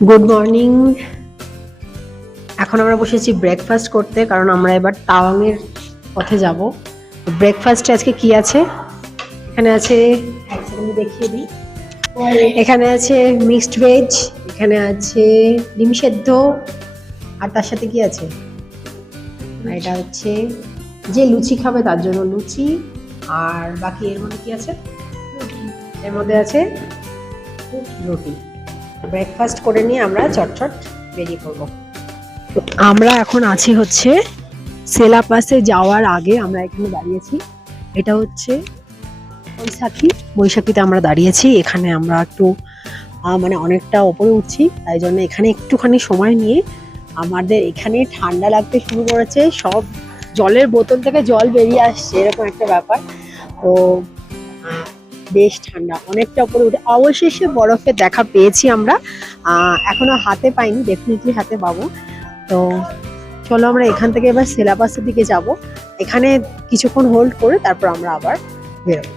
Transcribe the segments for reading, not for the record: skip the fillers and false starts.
Good morning. এখন আমরা বসেছি ব্রেকফাস্ট করতে, কারণ আমরা এবার তাওয়াংয়ের পথে যাব। ব্রেকফাস্টে আজকে কি আছে? এখানে আছে, এক সেকেন্ড দেখিয়ে দিই। এখানে আছে মিক্সড ভেজ, এখানে আছে ডিম সেদ্ধ, আর তার সাথে কি আছে, এটা হচ্ছে যে লুচি খাবে তার জন্য লুচি, আর বাকি এর মধ্যে কি আছে, এর মধ্যে আছে রুটি। ব্রেকফাস্ট করে নিয়ে আমরা চটচট বেরিয়ে পড়ব। আমরা এখন আছি হচ্ছে সেলাপাসে যাওয়ার আগে আমরা এখানে দাঁড়িয়েছি। এটা হচ্ছে বৈশাখীতে আমরা দাঁড়িয়েছি। এখানে আমরা একটু মানে অনেকটা ওপরে উঠছি, তাই জন্য এখানে একটুখানি সময় নিয়ে আমাদের এখানে ঠান্ডা লাগতে শুরু করেছে। সব জলের বোতল থেকে জল বেরিয়ে আসছে, এরকম একটা ব্যাপার। তো বেশ ঠান্ডা, অনেকটা উপরে উঠে অবশেষে বরফের দেখা পেয়েছি আমরা। এখনো হাতে পাইনি, ডেফিনেটলি হাতে পাবো। তো চলো আমরা এখান থেকে এবার সেলাপাসের দিকে যাব। এখানে কিছুক্ষণ হোল্ড করে তারপর আমরা আবার বেরোবো।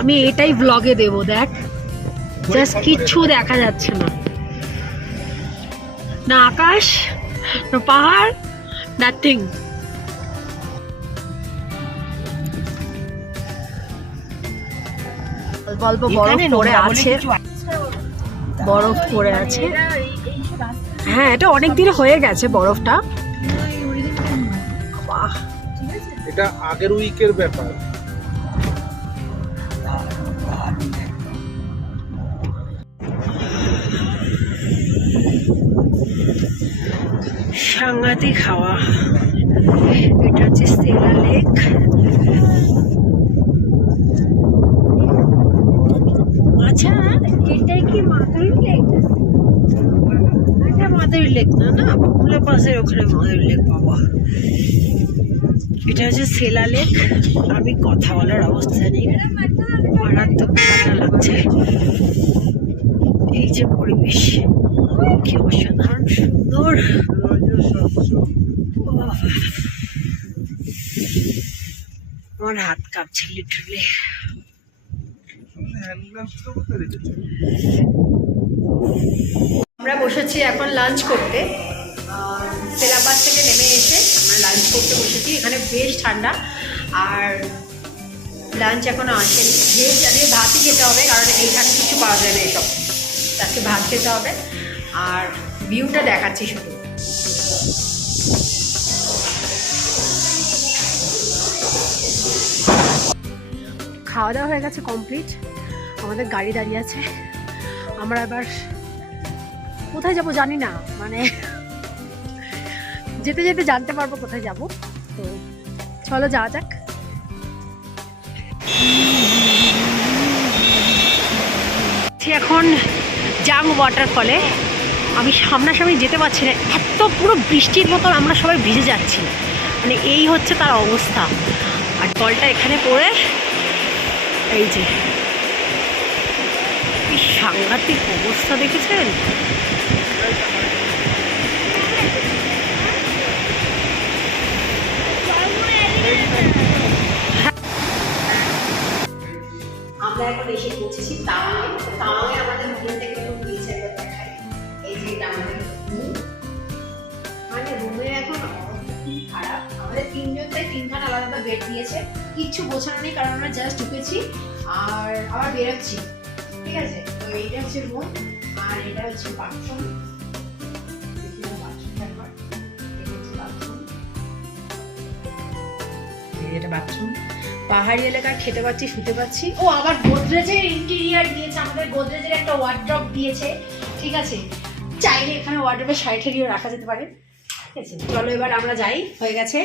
আমি এটাই ব্লগে দেব, দেখ জাস্ট কিচ্ছু দেখা যাচ্ছে না, না আকাশ না পাহাড়, নাথিং। অল্প বরফ পড়ে আছে, বরফ পড়ে আছে। হ্যাঁ, এটা অনেক দিন হয়ে গেছে বরফটা। এটা আগের উইকের ব্যাপার। সাংঘাতিক হাওয়া। এটা হচ্ছে সেলা লেক। আচ্ছা, এটাই কি মাদুরি লেক? এটা মাদুরি লেক না, না পুরো পাশের ওখানে মাদুরি লেক বাবা। এটা হচ্ছে সেলা লেক। আমি কথা বলার অবস্থা নেই, মারাত্মক ঠান্ডা লাগছে। এই যে পরিবেশ, কি অসাধারণ সুন্দর। আমার হাত কাঁপছে লিটারালি। আমরা বসেছি এখন লাঞ্চ করতে। সেলাপাস থেকে নেমে এসে আমরা লাঞ্চ করতে বসেছি। এখানে বেশ ঠান্ডা, আর লাঞ্চ এখনো আসেনি। ভেজ জানিয়ে ভাতই খেতে হবে, কারণ এইখানে কিছু পাওয়া যায় না এসব, তাকে ভাত খেতে হবে। আর ভিউটা দেখাচ্ছি শুধু। খাওয়া দাওয়া হয়ে গেছে কমপ্লিট, আমাদের গাড়ি দাঁড়িয়ে আছে। আমরা এবার কোথায় যাব জানি না, মানে যেতে যেতে জানতে পারবো কোথায় যাব। তো চলো যাওয়া যাক। এখন জাং ওয়াটারফলে। আমি সামনাসামনি যেতে পারছি না, এত পুরো বৃষ্টির মতন আমরা সবাই ভিজে যাচ্ছি, মানে এই হচ্ছে তার অবস্থা। আর জলটা এখানে পড়ে এই যে কি সাংঘাতিক অবস্থা, দেখেছেন? আমরা এখন এসে পৌঁছেছি তাওয়াংয়ে। তাওয়াংয়ে আমাদের হোটেল থেকে রুম দিয়েছে, একবার দেখাই। এই যে এটা আমাদের রুম, মানে রুমের এখন অবস্থা খুবই খারাপ। আমাদের তিনজন তাই তিনখানা আলাদা আলাদা বেড দিয়েছে, কিচ্ছু গোছানো নেই, কারণ আমরা জাস্ট ঢুকেছি আর আবার বেরোচ্ছি। ঠিক আছে, তো এইটা হচ্ছে রুম, আর এটা হচ্ছে বাথরুম। এটা বাথরুম। পাহাড়ি এলাকায় খেতে পাচ্ছি, শুতে পাচ্ছি। ও আবার গোদরেজের ইন্টেরিয়ার দিয়েছে আমাদের, গোদরেজের একটা ওয়ার্ড্রপ দিয়েছে। ঠিক আছে, চাইলে এখানে ওয়ার্ড্রপে শাড়ি ঠাড়িও রাখা যেতে পারে। ঠিক আছে, চলো এবার আমরা যাই, হয়ে গেছে।